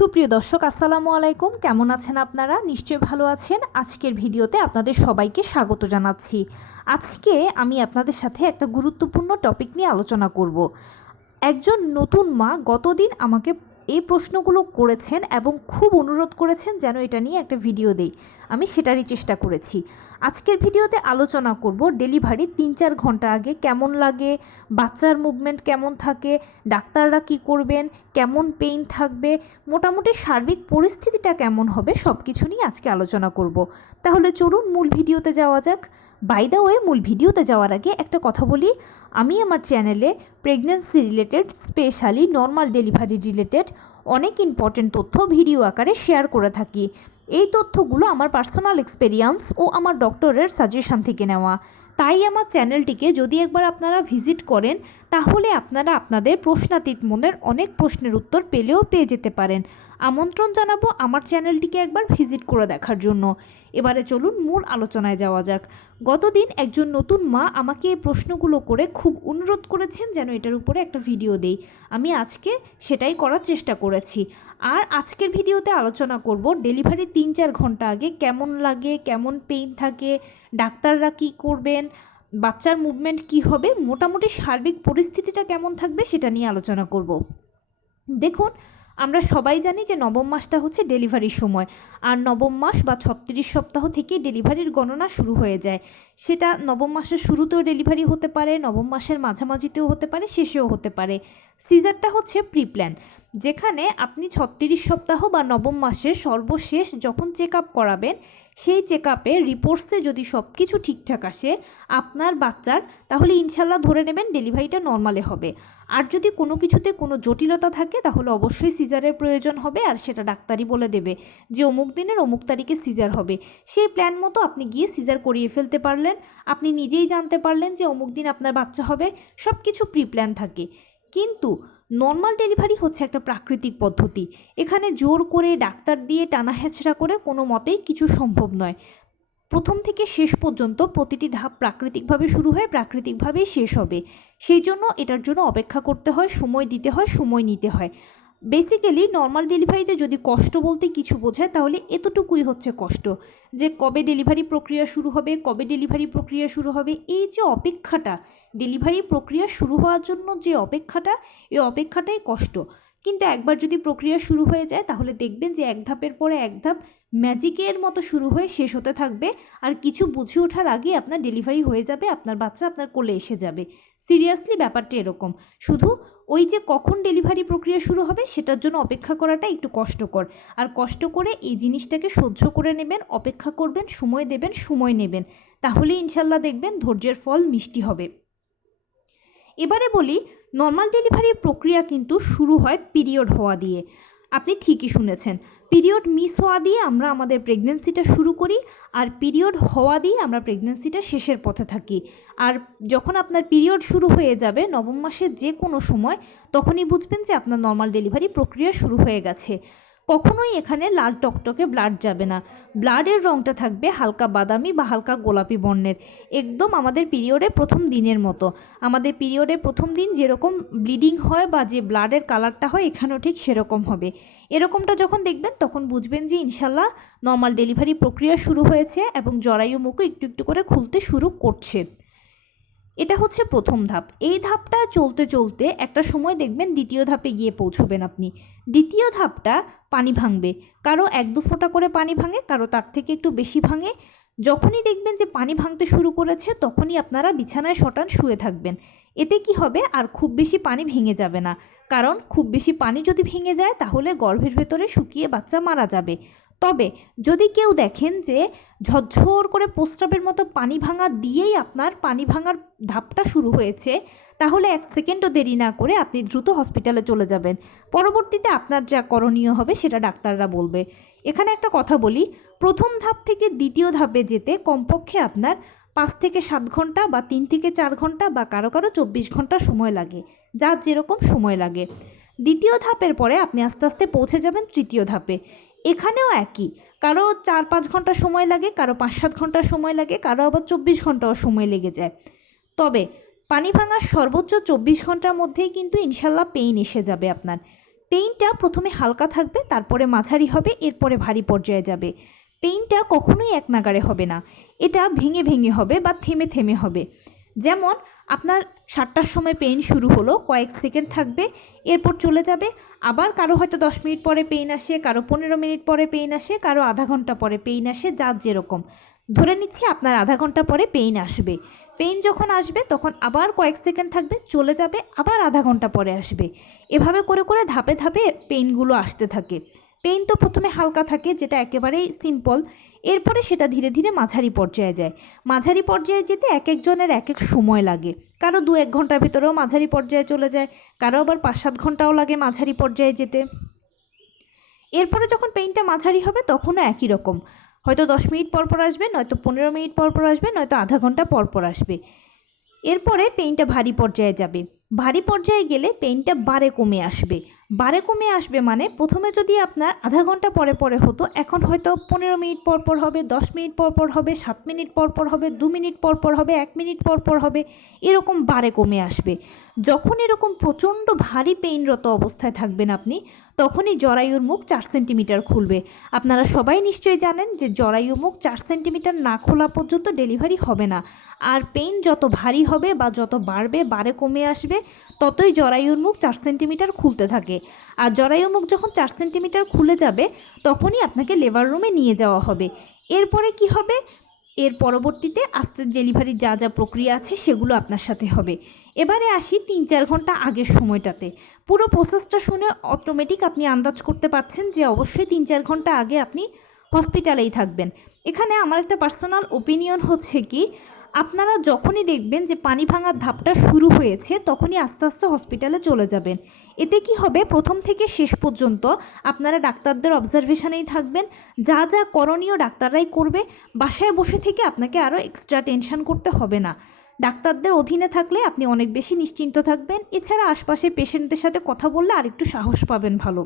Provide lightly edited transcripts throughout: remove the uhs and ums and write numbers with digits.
সুপ্রিয় দর্শক আসসালামু আলাইকুম, কেমন আছেন আপনারা? নিশ্চয়ই ভালো আছেন। আজকের ভিডিওতে আপনাদের সবাইকে স্বাগত জানাচ্ছি। আজকে আমি আপনাদের সাথে একটা গুরুত্বপূর্ণ টপিক নিয়ে আলোচনা করব। একজন নতুন মা গতদিন আমাকে এই প্রশ্নগুলো করেছেন এবং খুব অনুরোধ করেছেন যেন এটা নিয়ে একটা ভিডিও দেই। আমি সেটারই চেষ্টা করেছি। আজকের ভিডিওতে আলোচনা করব ডেলিভারি ৩-৪ ঘন্টা আগে কেমন লাগে, বাচ্চার মুভমেন্ট কেমন থাকে, ডাক্তাররা কি করবেন, কেমন পেইন থাকবে, মোটামুটি সার্বিক পরিস্থিতিটা কেমন হবে, সব কিছু নিয়ে আজকে আলোচনা করব। তাহলে চলুন মূল ভিডিওতে যাওয়া যাক। বাই দ্য ওয়ে, মূল ভিডিওতে যাওয়ার আগে একটা কথা বলি, আমি আমার চ্যানেলে pregnancy related, specially normal delivery related অনেক ইম্পর্টেন্ট তথ্য ভিডিও আকারে শেয়ার করে থাকি। এই তথ্যগুলো আমার পার্সোনাল এক্সপেরিয়েন্স ও আমার ডক্টরের সাজেশন থেকে নেওয়া। তাই আমার চ্যানেলটিকে যদি একবার আপনারা ভিজিট করেন তাহলে আপনারা আপনাদের প্রশ্নাতীত মনের অনেক প্রশ্নের উত্তর পেয়ে যেতে পারেন। আমন্ত্রণ জানাবো আমার চ্যানেলটিকে একবার ভিজিট করে দেখার জন্য। এবারে চলুন মূল আলোচনায় যাওয়া যাক। গতদিন একজন নতুন মা আমাকে এই প্রশ্নগুলো করে খুব অনুরোধ করেছেন যেন এটার উপরে একটা ভিডিও দেই। আমি আজকে সেটাই করার চেষ্টা করেছি। আর আজকের ভিডিওতে আলোচনা করব ডেলিভারি ৩-৪ ঘন্টা আগে কেমন লাগে, কেমন পেইন থাকে, ডাক্তাররা কি করবেন, বাচ্চার মুভমেন্ট কি হবে, মোটামুটি সার্বিক পরিস্থিতিটা কেমন থাকবে সেটা নিয়ে আলোচনা করব। দেখুন, আমরা সবাই জানি যে নবম মাসটা হচ্ছে ডেলিভারির সময়, আর নবম মাস বা ৩৬ সপ্তাহ থেকে ডেলিভারির গণনা শুরু হয়ে যায়। সেটা নবম মাসের শুরুতেও ডেলিভারি হতে পারে, নবম মাসের মাঝামাঝিতেও হতে পারে, শেষেও হতে পারে। সিজারটা হচ্ছে প্রি প্ল্যান, যেখানে আপনি ৩৬ সপ্তাহ বা নবম মাসের সর্বশেষ যখন চেক আপ করাবেন, সেই চেক আপে রিপোর্টসে যদি সব কিছু ঠিকঠাক আসে আপনার বাচ্চার, তাহলে ইনশাল্লাহ ধরে নেবেন ডেলিভারিটা নর্মালে হবে। আর যদি কোনো কিছুতে কোনো জটিলতা থাকে তাহলে অবশ্যই সিজারের প্রয়োজন হবে, আর সেটা ডাক্তারই বলে দেবে যে অমুক দিনের অমুক তারিখে সিজার হবে। সেই প্ল্যান মতো আপনি গিয়ে সিজার করিয়ে ফেলতে পারলেন, আপনি নিজেই জানতে পারলেন যে অমুক দিন আপনার বাচ্চা হবে। সব কিছু প্রি প্ল্যান থাকে। কিন্তু নর্মাল ডেলিভারি হচ্ছে একটা প্রাকৃতিক পদ্ধতি। এখানে জোর করে ডাক্তার দিয়ে টানা হেঁচড়া করে কোনো মতেই কিছু সম্ভব নয়। প্রথম থেকে শেষ পর্যন্ত প্রতিটি ধাপ প্রাকৃতিকভাবে শুরু হয়ে প্রাকৃতিকভাবেই শেষ হবে। সেই জন্য এটার জন্য অপেক্ষা করতে হয়, সময় দিতে হয়, সময় নিতে হয়। বেসিক্যালি নর্মাল ডেলিভারিতে যদি কষ্ট বলতে কিছু বোঝায় তাহলে এতটুকুই হচ্ছে কষ্ট, যে কবে ডেলিভারি প্রক্রিয়া শুরু হবে, কবে ডেলিভারি প্রক্রিয়া শুরু হবে, এই যে অপেক্ষাটা, ডেলিভারি প্রক্রিয়া শুরু হওয়ার জন্য যে অপেক্ষাটা, এই অপেক্ষাটাই কষ্ট। কিন্তু একবার যদি প্রক্রিয়া শুরু হয়ে যায় তাহলে দেখবেন যে এক ধাপের পরে এক ধাপ ম্যাজিকের মতো শুরু হয়ে শেষ হতে থাকবে, আর কিছু বুঝে ওঠার আগেই আপনার ডেলিভারি হয়ে যাবে, আপনার বাচ্চা আপনার কোলে এসে যাবে। সিরিয়াসলি ব্যাপারটা এরকম। শুধু ওই যে কখন ডেলিভারি প্রক্রিয়া শুরু হবে সেটার জন্য অপেক্ষা করাটা একটু কষ্টকর, আর কষ্ট করে এই জিনিসটাকে সহ্য করে নেবেন, অপেক্ষা করবেন, সময় দেবেন, সময় নেবেন, তাহলে ইনশাল্লাহ দেখবেন ধৈর্যের ফল মিষ্টি হবে। এবারে বলি, নর্মাল ডেলিভারির প্রক্রিয়া কিন্তু শুরু হয় পিরিয়ড হওয়া দিয়ে। আপনি ঠিকই শুনেছেন, পিরিয়ড মিস হওয়া দিয়ে আমরা আমাদের প্রেগনেন্সিটা শুরু করি, আর পিরিয়ড হওয়া দিয়ে আমরা প্রেগনেন্সিটা শেষের পথে থাকি। আর যখন আপনার পিরিয়ড শুরু হয়ে যাবে নবম মাসের যে কোনো সময়, তখনই বুঝবেন যে আপনার নর্মাল ডেলিভারি প্রক্রিয়া শুরু হয়ে গেছে। কখনোই এখানে লাল টকটকে ব্লাড যাবে না। ব্লাডের রঙটা থাকবে হালকা বাদামি বা হালকা গোলাপি বর্ণের, একদম আমাদের পিরিয়ডের প্রথম দিনের মতো। আমাদের পিরিয়ডের প্রথম দিন যেরকম ব্লিডিং হয় বা যে ব্লাডের কালারটা হয়, এখানেও ঠিক সেরকম হবে। এরকমটা যখন দেখবেন তখন বুঝবেন যে ইনশাল্লাহ নর্মাল ডেলিভারি প্রক্রিয়া শুরু হয়েছে এবং জরায়ু মুখও একটু একটু করে খুলতে শুরু করছে। এটা হচ্ছে প্রথম ধাপ। এই ধাপটা চলতে চলতে একটা সময় দেখবেন দ্বিতীয় ধাপে গিয়ে পৌঁছবেন আপনি। দ্বিতীয় ধাপটা পানি ভাঙবে, কারো 1-2 ফোঁটা করে পানি ভাঙে, কারো তার থেকে একটু বেশি ভাঙে। যখনই দেখবেন যে পানি ভাঙতে শুরু করেছে তখনই আপনারা বিছানায় শটান শুয়ে থাকবেন। এতে কি হবে, আর খুব বেশি পানি ভেঙে যাবে না, কারণ খুব বেশি পানি যদি ভেঙে যায় তাহলে গর্ভের ভেতরে শুকিয়ে বাচ্চা মারা যাবে। তবে যদি কেউ দেখেন যে ঝরঝর করে প্রস্রাবের মতো পানি ভাঙা দিয়েই আপনার পানি ভাঙার ধাপটা শুরু হয়েছে, তাহলে 1 সেকেন্ডও দেরি না করে আপনি দ্রুত হসপিটালে চলে যাবেন। পরবর্তীতে আপনার যা করণীয় হবে সেটা ডাক্তাররা বলবে। এখানে একটা কথা বলি, প্রথম ধাপ থেকে দ্বিতীয় ধাপে যেতে কমপক্ষে আপনার 5 থেকে 7 ঘন্টা বা 3 থেকে 4 ঘন্টা বা কারো কারো 24 ঘন্টা সময় লাগে, যার যেরকম সময় লাগে। দ্বিতীয় ধাপের পরে আপনি আস্তে আস্তে পৌঁছে যাবেন তৃতীয় ধাপে। এখানেও একই, কারো 4-5 ঘন্টা সময় লাগে, কারো 5-7 ঘন্টা সময় লাগে, কারো আবার 24 ঘন্টাও সময় লেগে যায়। তবে পানি ভাঙার সর্বোচ্চ 24 ঘন্টার মধ্যেই কিন্তু ইনশাল্লাহ পেইন এসে যাবে আপনার। পেইনটা প্রথমে হালকা থাকবে, তারপরে মাঝারি হবে, এরপরে ভারী পর্যায়ে যাবে। পেইনটা কখনোই এক নাগাড়ে হবে না, এটা ভেঙে ভেঙে হবে বা থেমে থেমে হবে। যেমন আপনার 7টার সময় পেইন শুরু হলো, কয়েক সেকেন্ড থাকবে, এরপর চলে যাবে। আবার কারো হয়তো 10 মিনিট পরে পেইন আসে, কারো 15 মিনিট পরে পেইন আসে, কারো আধা ঘন্টা পরে পেইন আসে, যার যেরকম। ধরে নিচ্ছি আপনার আধা ঘন্টা পরে পেইন আসবে। পেইন যখন আসবে তখন আবার কয়েক সেকেন্ড থাকবে, চলে যাবে, আবার আধা ঘন্টা পরে আসবে। এভাবে করে করে ধাপে ধাপে পেইনগুলো আসতে থাকে। পেইন তো প্রথমে হালকা থাকে, যেটা একেবারেই সিম্পল। এরপরে সেটা ধীরে ধীরে মাঝারি পর্যায়ে যায়। মাঝারি পর্যায়ে যেতে এক একজনের এক এক সময় লাগে, কারো 2-1 ঘন্টার ভিতরেও মাঝারি পর্যায়ে চলে যায়, কারো আবার 5-7 ঘন্টাও লাগে মাঝারি পর্যায়ে যেতে। এরপরে যখন পেইনটা মাঝারি হবে তখনও একই রকম, হয়তো 10 মিনিট পর পর আসবে, নয়তো 15 মিনিট পর পর আসবে, নয়তো আধা ঘন্টা পর পর আসবে। এরপরে পেইনটা ভারী পর্যায়ে যাবে। ভারী পর্যায়ে গেলে পেইনটা বারে কমে আসবে। বারে কমে আসবে মানে প্রথমে যদি আপনার আধা ঘন্টা পরে পরে হতো, এখন হয়তো 15 মিনিট পর পর হবে, 10 মিনিট পর পর হবে, 7 মিনিট পর পর হবে, 2 মিনিট পর পর হবে, 1 মিনিট পর পর হবে, এরকম বারে কমে আসবে। যখন এরকম প্রচণ্ড ভারী পেইনরত অবস্থায় থাকবেন আপনি, তখনই জরায়ুর মুখ 4 সেন্টিমিটার খুলবে। আপনারা সবাই নিশ্চয়ই জানেন যে জরায়ু মুখ 4 সেন্টিমিটার না খোলা পর্যন্ত ডেলিভারি হবে না। আর পেইন যত ভারী হবে বা যত বাড়বে, বারে কমে আসবে, ততই জরায়ুর মুখ 4 সেন্টিমিটার খুলতে থাকে। আর জরায়ু মুখ যখন 4 সেন্টিমিটার খুলে যাবে, তখনই আপনাকে লেবার রুমে নিয়ে যাওয়া হবে। এরপরে কি হবে? এর পরবর্তীতে আস্তে ডেলিভারির যা যা প্রক্রিয়া আছে সেগুলো আপনার সাথে হবে। এবারে আসি 3-4 ঘন্টা আগের সময়টাতে। পুরো প্রসেসটা শুনে অটোমেটিক আপনি আন্দাজ করতে পারছেন যে অবশ্যই 3-4 ঘন্টা আগে আপনি হসপিটালেই থাকবেন। এখানে আমার একটা পার্সোনাল ওপিনিয়ন হচ্ছে কি, আপনারা যখনই দেখবেন যে পানি ভাঙার ধাপটা শুরু হয়েছে, তখনই আস্তে আস্তে হসপিটালে চলে যাবেন। এতে কি হবে, প্রথম থেকে শেষ পর্যন্ত আপনারা ডাক্তারদের অবজারভেশনেই থাকবেন, যা যা করণীয় ডাক্তাররাই করবে। বাসায় বসে থেকে আপনাকে আরও এক্সট্রা টেনশন করতে হবে না। ডাক্তারদের অধীনে থাকলে আপনি অনেক বেশি নিশ্চিন্ত থাকবেন। এছাড়া আশপাশের পেশেন্টদের সাথে কথা বললে আরেকটু সাহস পাবেন ভালো।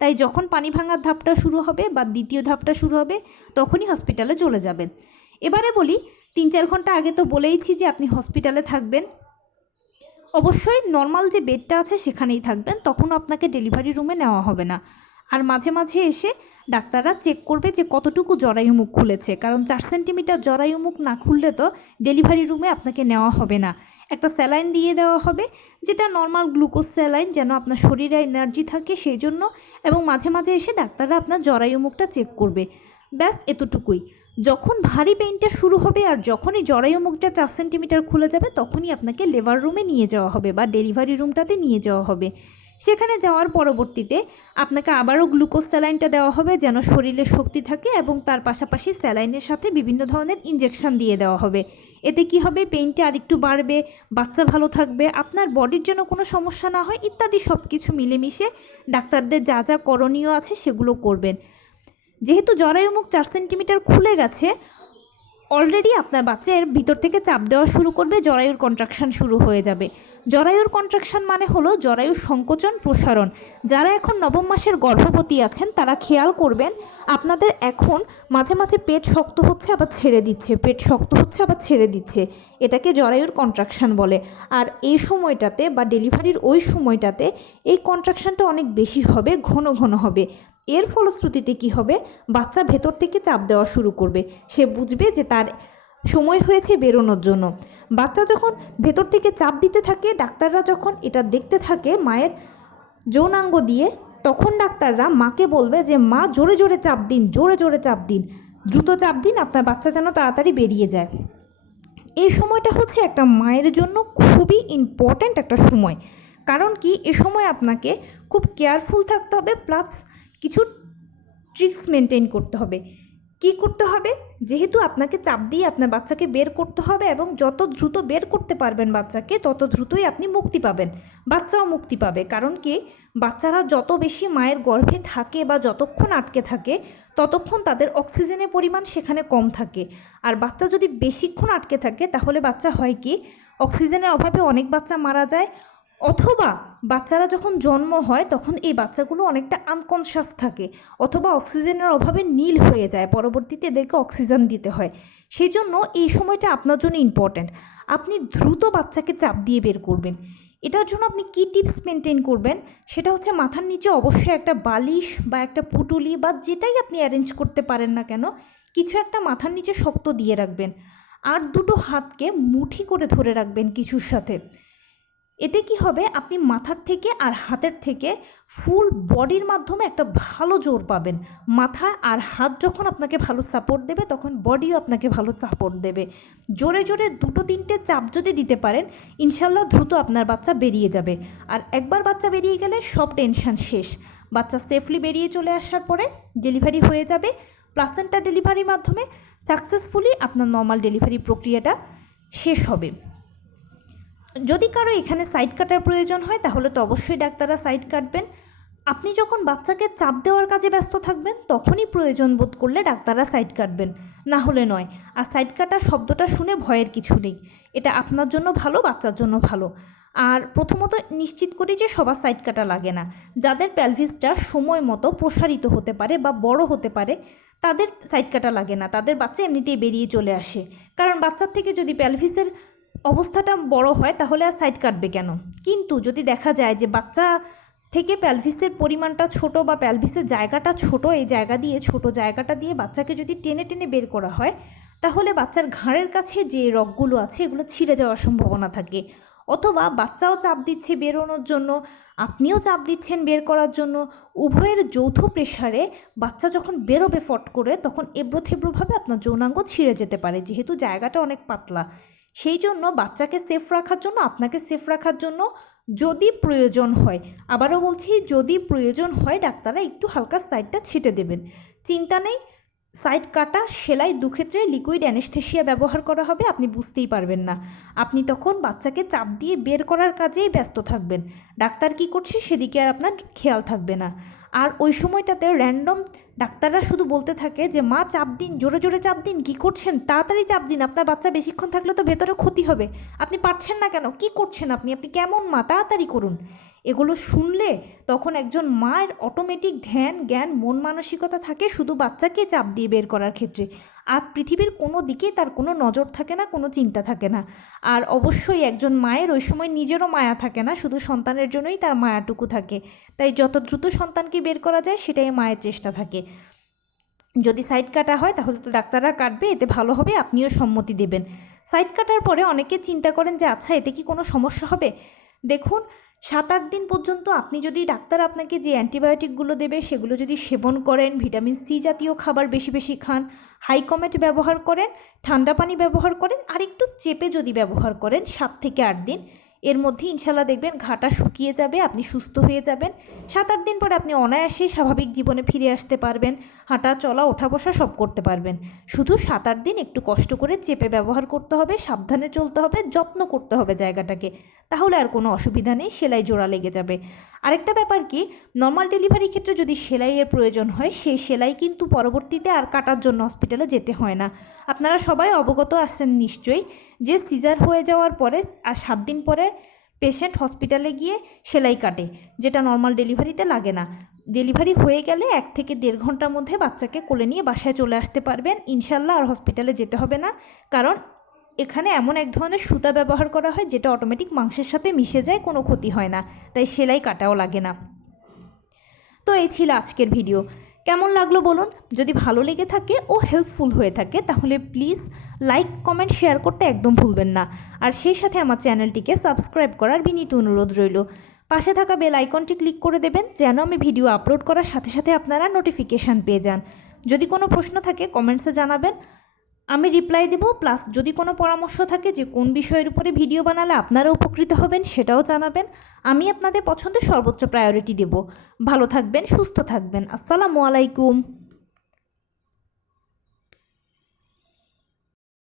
তাই যখন পানি ভাঙার ধাপটা শুরু হবে বা দ্বিতীয় ধাপটা শুরু হবে, তখনই হসপিটালে চলে যাবেন। এবারে বলি, 3-4 ঘন্টা আগে তো বলেইছি যে আপনি হসপিটালে থাকবেন। অবশ্যই নর্মাল যে বেডটা আছে সেখানেই থাকবেন, তখনও আপনাকে ডেলিভারি রুমে নেওয়া হবে না। আর মাঝে মাঝে এসে ডাক্তাররা চেক করবে যে কতটুকু জরায়ু মুখ খুলেছে, কারণ 4 সেন্টিমিটার জরায়ু মুখ না খুললে তো ডেলিভারি রুমে আপনাকে নেওয়া হবে না। একটা স্যালাইন দিয়ে দেওয়া হবে, যেটা নর্মাল গ্লুকোজ স্যালাইন, যেন আপনার শরীরে এনার্জি থাকে সেই জন্য। এবং মাঝে মাঝে এসে ডাক্তাররা আপনার জরায়ু মুখটা চেক করবে। ব্যাস এতটুকুই। যখন ভারী পেইনটা শুরু হবে আর যখনই জরায়ু মুখটা 4 সেন্টিমিটার খুলে যাবে, তখনই আপনাকে লেবার রুমে নিয়ে যাওয়া হবে বা ডেলিভারি রুমটাতে নিয়ে যাওয়া হবে। সেখানে যাওয়ার পরবর্তীতে আপনাকে আবারও গ্লুকোজ স্যালাইনটা দেওয়া হবে, যেন শরীরে শক্তি থাকে, এবং তার পাশাপাশি স্যালাইনের সাথে বিভিন্ন ধরনের ইনজেকশন দিয়ে দেওয়া হবে। এতে কি হবে, পেইনটা আরেকটু বাড়বে, বাচ্চা ভালো থাকবে, আপনার বডির জন্য কোনো সমস্যা না হয়, ইত্যাদি সব কিছু মিলেমিশে ডাক্তারদের যা যা করণীয় আছে সেগুলো করবেন। যেহেতু জরায়ু মুখ 4 সেন্টিমিটার খুলে গেছে, অলরেডি আপনার বাচ্চা এর ভিতর থেকে চাপ দেওয়া শুরু করবে, জরায়ুর কন্ট্রাকশন শুরু হয়ে যাবে। জরায়ুর কন্ট্রাকশন মানে হলো জরায়ুর সংকোচন প্রসারণ। যারা এখন নবম মাসের গর্ভবতী আছেন তারা খেয়াল করবেন, আপনাদের এখন মাঝে মাঝে পেট শক্ত হচ্ছে আবার ছেড়ে দিচ্ছে, পেট শক্ত হচ্ছে আবার ছেড়ে দিচ্ছে। এটাকে জরায়ুর কন্ট্রাকশন বলে। আর এই সময়টাতে বা ডেলিভারির ওই সময়টাতে এই কন্ট্রাকশনটা অনেক বেশি হবে, ঘন ঘন হবে। এর ফলশ্রুতিতে কি হবে, বাচ্চা ভেতর থেকে চাপ দেওয়া শুরু করবে। সে বুঝবে যে তার সময় হয়েছে বেরোনোর জন্য। বাচ্চা যখন ভেতর থেকে চাপ দিতে থাকে, ডাক্তাররা যখন এটা দেখতে থাকে মায়ের যৌনাঙ্গ দিয়ে, তখন ডাক্তাররা মাকে বলবে যে মা জোরে জোরে চাপ দিন, জোরে জোরে চাপ দিন, দ্রুত চাপ দিন, আপনার বাচ্চা যেন তাড়াতাড়ি বেরিয়ে যায়। এই সময়টা হচ্ছে একটা মায়ের জন্য খুবই ইম্পর্ট্যান্ট একটা সময়। কারণ কি, এ সময় আপনাকে খুব কেয়ারফুল থাকতে হবে, প্লাস কিছু ট্রিক্স মেনটেন করতে হবে। কি করতে হবে, যেহেতু আপনাকে চাপ দিয়ে আপনার বাচ্চাকে বের করতে হবে, এবং যত দ্রুত বের করতে পারবেন বাচ্চাকে, তত দ্রুতই আপনি মুক্তি পাবেন, বাচ্চাও মুক্তি পাবে। কারণ কি, বাচ্চারা যত বেশি মায়ের গর্ভে থাকে বা যতক্ষণ আটকে থাকে, ততক্ষণ তাদের অক্সিজেনের পরিমাণ সেখানে কম থাকে। আর বাচ্চা যদি বেশিক্ষণ আটকে থাকে, তাহলে বাচ্চা হয় কি, অক্সিজেনের অভাবে অনেক বাচ্চা মারা যায়, অথবা বাচ্চারা যখন জন্ম হয় তখন এই বাচ্চাগুলো অনেকটা আনকনশাস থাকে, অথবা অক্সিজেনের অভাবে নীল হয়ে যায়, পরবর্তীতে এদেরকে অক্সিজেন দিতে হয়। সেই জন্য এই সময়টা আপনার জন্য ইম্পর্ট্যান্ট। আপনি দ্রুত বাচ্চাকে চাপ দিয়ে বের করবেন। এটার জন্য আপনি কী টিপস মেনটেন করবেন, সেটা হচ্ছে মাথার নিচে অবশ্যই একটা বালিশ বা একটা পুটুলি বা যেটাই আপনি অ্যারেঞ্জ করতে পারেন না কেন, কিছু একটা মাথার নিচে শক্ত দিয়ে রাখবেন। আর দুটো হাতকে মুঠি করে ধরে রাখবেন কিছুর সাথে। এতে কি হবে, আপনি মাথার থেকে আর হাতের থেকে ফুল বডির মাধ্যমে একটা ভালো জোর পাবেন। মাথা আর হাত যখন আপনাকে ভালো সাপোর্ট দেবে, তখন বডিও আপনাকে ভালো সাপোর্ট দেবে। জোরে জোরে 2-3টে চাপ যদি দিতে পারেন, ইনশাল্লাহ দ্রুত আপনার বাচ্চা বেরিয়ে যাবে। আর একবার বাচ্চা বেরিয়ে গেলে সব টেনশন শেষ। বাচ্চা সেফলি বেরিয়ে চলে আসার পরে ডেলিভারি হয়ে যাবে। প্লাসেন্টা ডেলিভারির মাধ্যমে সাকসেসফুলি আপনার নর্মাল ডেলিভারি প্রক্রিয়াটা শেষ হবে। যদি কারো এখানে সাইড কাটার প্রয়োজন হয়, তাহলে তো অবশ্যই ডাক্তাররা সাইড কাটবেন। আপনি যখন বাচ্চাকে চাপ দেওয়ার কাজে ব্যস্ত থাকবেন, তখনই প্রয়োজন বোধ করলে ডাক্তাররা সাইড কাটবেন, না হলে নয়। আর সাইড কাটা শব্দটা শুনে ভয়ের কিছু নেই, এটা আপনার জন্য ভালো, বাচ্চার জন্য ভালো। আর প্রথমত নিশ্চিত করি যে সবার সাইড কাটা লাগে না। যাদের প্যালভিসটা সময় মতো প্রসারিত হতে পারে বা বড় হতে পারে, তাদের সাইড কাটা লাগে না, তাদের বাচ্চা এমনিতেই বেরিয়ে চলে আসে। কারণ বাচ্চার থেকে যদি প্যালভিসের অবস্থাটা বড় হয়, তাহলে আর সাইড কাটবে কেন? কিন্তু যদি দেখা যায় যে বাচ্চা থেকে প্যালভিসের পরিমাণটা ছোট বা প্যালভিসের জায়গাটা ছোট, এই ছোট জায়গাটা দিয়ে বাচ্চাকে যদি টেনে টেনে বের করা হয়, তাহলে বাচ্চার ঘাড়ের কাছে যে রগগুলো আছে এগুলো ছিঁড়ে যাওয়ার সম্ভাবনা থাকে। অথবা বাচ্চাও চাপ দিচ্ছে বেরোনোর জন্য, আপনিও চাপ দিচ্ছেন বের করার জন্য, উভয়ের যৌথ প্রেশারে বাচ্চা যখন বেরোবে ফট করে, তখন এবড়োথেবড়োভাবে আপনার যৌনাঙ্গ ছিঁড়ে যেতে পারে, যেহেতু জায়গাটা অনেক পাতলা। সেই জন্য বাচ্চাকে সেফ রাখার জন্য, আপনাকে সেফ রাখার জন্য যদি প্রয়োজন হয়, আবারও বলছি যদি প্রয়োজন হয়, ডাক্তাররা একটু হালকা সাইডটা ছিটে দেবেন, চিন্তা নেই। সাইড কাটা, সেলাই দুক্ষেত্রে লিকুইড অ্যানেস্থেশিয়া ব্যবহার করা হবে, আপনি বুঝতেই পারবেন না। আপনি তখন বাচ্চাকে চাপ দিয়ে বের করার কাজেই ব্যস্ত থাকবেন, ডাক্তার কি করছে সেদিকে আর আপনার খেয়াল থাকবে না। আর ওই সময়টাতে র্যান্ডম ডাক্তাররা শুধু বলতে থাকে যে মা চাপ দিন, জোরে জোরে চাপ দিন, কী করছেন, তাড়াতাড়ি চাপ দিন, আপনার বাচ্চা বেশিক্ষণ থাকলে তো ভেতরে ক্ষতি হবে, আপনি পারছেন না কেন, কি করছেন আপনি কেমন মা, তাড়াতাড়ি করুন। এগুলো শুনলে তখন একজন মায়ের অটোমেটিক ধ্যান জ্ঞান মন মানসিকতা থাকে শুধু বাচ্চাকে চাপ দিয়ে বের করার ক্ষেত্রে। আর পৃথিবীর কোনো দিকেই তার কোনো নজর থাকে না, কোনো চিন্তা থাকে না। আর অবশ্যই একজন মায়ের ওই সময় নিজেরও মায়া থাকে না, শুধু সন্তানের জন্যই তার মায়াটুকু থাকে। তাই যত দ্রুত সন্তানকে বের করা যায় সেটাই মায়ের চেষ্টা থাকে। যদি সাইড কাটা হয় তাহলে তো ডাক্তাররা কাটবে, এতে ভালো হবে, আপনিও সম্মতি দেবেন। সাইড কাটার পরে অনেকে চিন্তা করেন যে আচ্ছা এতে কি কোনো সমস্যা হবে। দেখুন, 7-8 দিন পর্যন্ত আপনি যদি ডাক্তার আপনাকে যে অ্যান্টিবায়োটিকগুলো দেবে সেগুলো যদি সেবন করেন, ভিটামিন সি জাতীয় খাবার বেশি বেশি খান, হাইকমেট ব্যবহার করেন, ঠান্ডা পানি ব্যবহার করেন, আর একটু চেপে যদি ব্যবহার করেন 7 থেকে 8 দিন, এর মধ্যে ইনশাল্লাহ দেখবেন ঘাটা শুকিয়ে যাবে, আপনি সুস্থ হয়ে যাবেন। 7-8 দিন পরে আপনি অনায়াসেই স্বাভাবিক জীবনে ফিরে আসতে পারবেন, হাঁটা চলা ওঠা বসা সব করতে পারবেন। শুধু 7-8 দিন একটু কষ্ট করে চেপে ব্যবহার করতে হবে, সাবধানে চলতে হবে, যত্ন করতে হবে জায়গাটাকে, তাহলে আর কোনো অসুবিধা নেই, সেলাই জোড়া লেগে যাবে। আরেকটা ব্যাপার কি, নর্মাল ডেলিভারির ক্ষেত্রে যদি সেলাইয়ের প্রয়োজন হয়, সেই সেলাই কিন্তু পরবর্তীতে আর কাটার জন্য হসপিটালে যেতে হয় না। আপনারা সবাই অবগত আছেন নিশ্চয়ই যে সিজার হয়ে যাওয়ার পরে আর 7 দিন পরে পেশেন্ট হসপিটালে গিয়ে সেলাই কাটে, যেটা নর্মাল ডেলিভারিতে লাগে না। ডেলিভারি হয়ে গেলে 1 থেকে 1.5 ঘন্টার মধ্যে বাচ্চাকে কোলে নিয়ে বাসায় চলে আসতে পারবেন, ইনশাল্লাহ আর হসপিটালে যেতে হবে না। কারণ এখানে এমন এক ধরনের সুতা ব্যবহার করা হয় যেটা অটোমেটিক মাংসের সাথে মিশে যায়, কোনো ক্ষতি হয় না, তাই সেলাই কাটাও লাগে না। তো এই ছিল আজকের ভিডিও। কেমন লাগলো বলুন? যদি ভালো লেগে থাকে ও হেল্পফুল হয়ে থাকে তাহলে প্লিজ লাইক কমেন্ট শেয়ার করতে একদম ভুলবেন না। আর সেই সাথে আমার চ্যানেলটিকে সাবস্ক্রাইব করার বিনীত অনুরোধ রইল। পাশে থাকা বেল আইকনটি ক্লিক করে দেবেন যেন আমি ভিডিও আপলোড করার সাথে সাথে আপনারা নোটিফিকেশান পেয়ে যান। যদি কোনো প্রশ্ন থাকে কমেন্টসে জানাবেন, আমি রিপ্লাই দেব। প্লাস যদি কোনো পরামর্শ থাকে যে কোন বিষয়ের উপরে ভিডিও বানালে আপনারা উপকৃত হবেন সেটাও জানাবেন, আমি আপনাদের পছন্দের সর্বোচ্চ প্রায়োরিটি দেব। ভালো থাকবেন, সুস্থ থাকবেন। আসসালামু আলাইকুম।